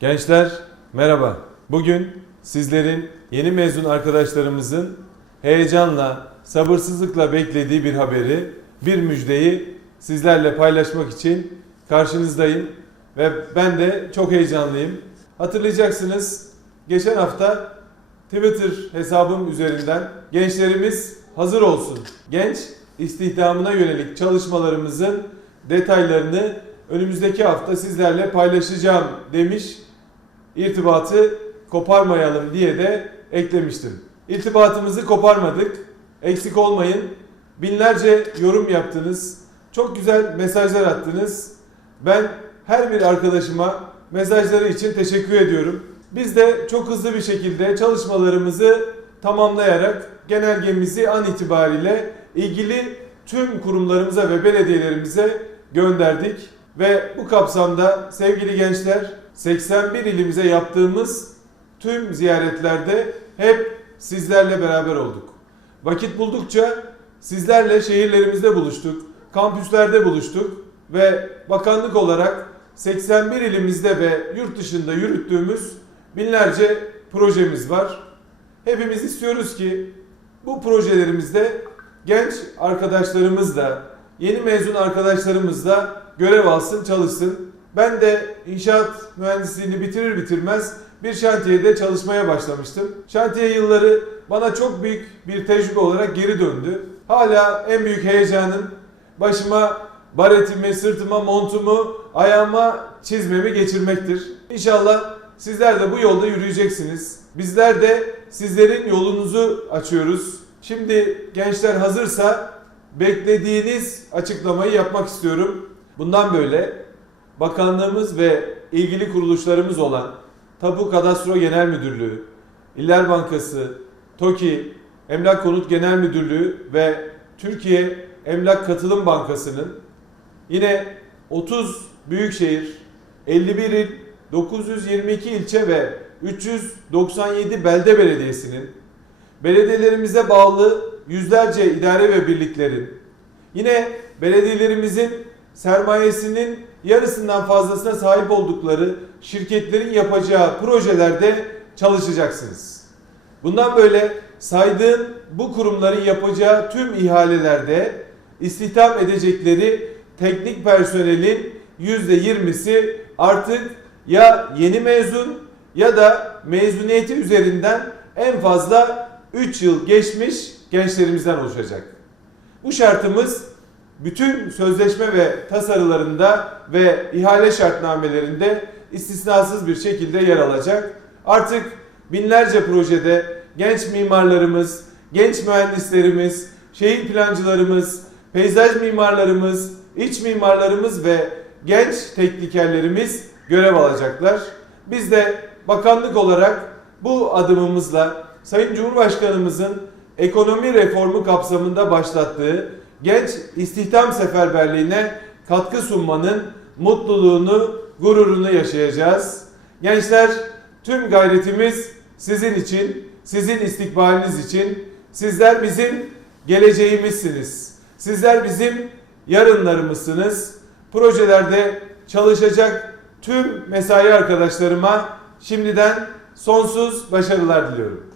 Gençler merhaba. Bugün sizlerin yeni mezun arkadaşlarımızın heyecanla, sabırsızlıkla beklediği bir haberi, bir müjdeyi sizlerle paylaşmak için karşınızdayım ve ben de çok heyecanlıyım. Hatırlayacaksınız geçen hafta Twitter hesabım üzerinden gençlerimiz hazır olsun. Genç istihdamına yönelik çalışmalarımızın detaylarını önümüzdeki hafta sizlerle paylaşacağım demiş. İrtibatı koparmayalım diye de eklemiştim. İrtibatımızı koparmadık. Eksik olmayın. Binlerce yorum yaptınız. Çok güzel mesajlar attınız. Ben her bir arkadaşıma mesajları için teşekkür ediyorum. Biz de çok hızlı bir şekilde çalışmalarımızı tamamlayarak genelgemizi an itibariyle ilgili tüm kurumlarımıza ve belediyelerimize gönderdik. Ve bu kapsamda sevgili gençler 81 ilimize yaptığımız tüm ziyaretlerde hep sizlerle beraber olduk. Vakit buldukça sizlerle şehirlerimizde buluştuk, kampüslerde buluştuk ve bakanlık olarak 81 ilimizde ve yurt dışında yürüttüğümüz binlerce projemiz var. Hepimiz istiyoruz ki bu projelerimizde genç arkadaşlarımız da, yeni mezun arkadaşlarımız da görev alsın, çalışsın. Ben de inşaat mühendisliğini bitirir bitirmez bir şantiyede çalışmaya başlamıştım. Şantiye yılları bana çok büyük bir tecrübe olarak geri döndü. Hala en büyük heyecanım başıma baretimi, sırtıma, montumu, ayağıma çizmemi geçirmektir. İnşallah sizler de bu yolda yürüyeceksiniz. Bizler de sizlerin yolunuzu açıyoruz. Şimdi gençler hazırsa beklediğiniz açıklamayı yapmak istiyorum. Bundan böyle bakanlığımız ve ilgili kuruluşlarımız olan Tapu Kadastro Genel Müdürlüğü, İller Bankası, TOKİ, Emlak Konut Genel Müdürlüğü ve Türkiye Emlak Katılım Bankası'nın yine 30 büyükşehir, 51 il, 922 ilçe ve 397 belde belediyesinin belediyelerimize bağlı yüzlerce idare ve birliklerin yine belediyelerimizin sermayesinin yarısından fazlasına sahip oldukları şirketlerin yapacağı projelerde çalışacaksınız. Bundan böyle saydığım bu kurumların yapacağı tüm ihalelerde istihdam edecekleri teknik personelin %20'si artık ya yeni mezun ya da mezuniyeti üzerinden en fazla 3 yıl geçmiş gençlerimizden oluşacak. Bu şartımız bütün sözleşme ve tasarılarında ve ihale şartnamelerinde istisnasız bir şekilde yer alacak. Artık binlerce projede genç mimarlarımız, genç mühendislerimiz, şehir plancılarımız, peyzaj mimarlarımız, iç mimarlarımız ve genç teknikerlerimiz görev alacaklar. Biz de bakanlık olarak bu adımımızla Sayın Cumhurbaşkanımızın ekonomi reformu kapsamında başlattığı genç istihdam seferberliğine katkı sunmanın mutluluğunu, gururunu yaşayacağız. Gençler tüm gayretimiz sizin için, sizin istikbaliniz için. Sizler bizim geleceğimizsiniz. Sizler bizim yarınlarımızsınız. Projelerde çalışacak tüm mesai arkadaşlarıma şimdiden sonsuz başarılar diliyorum.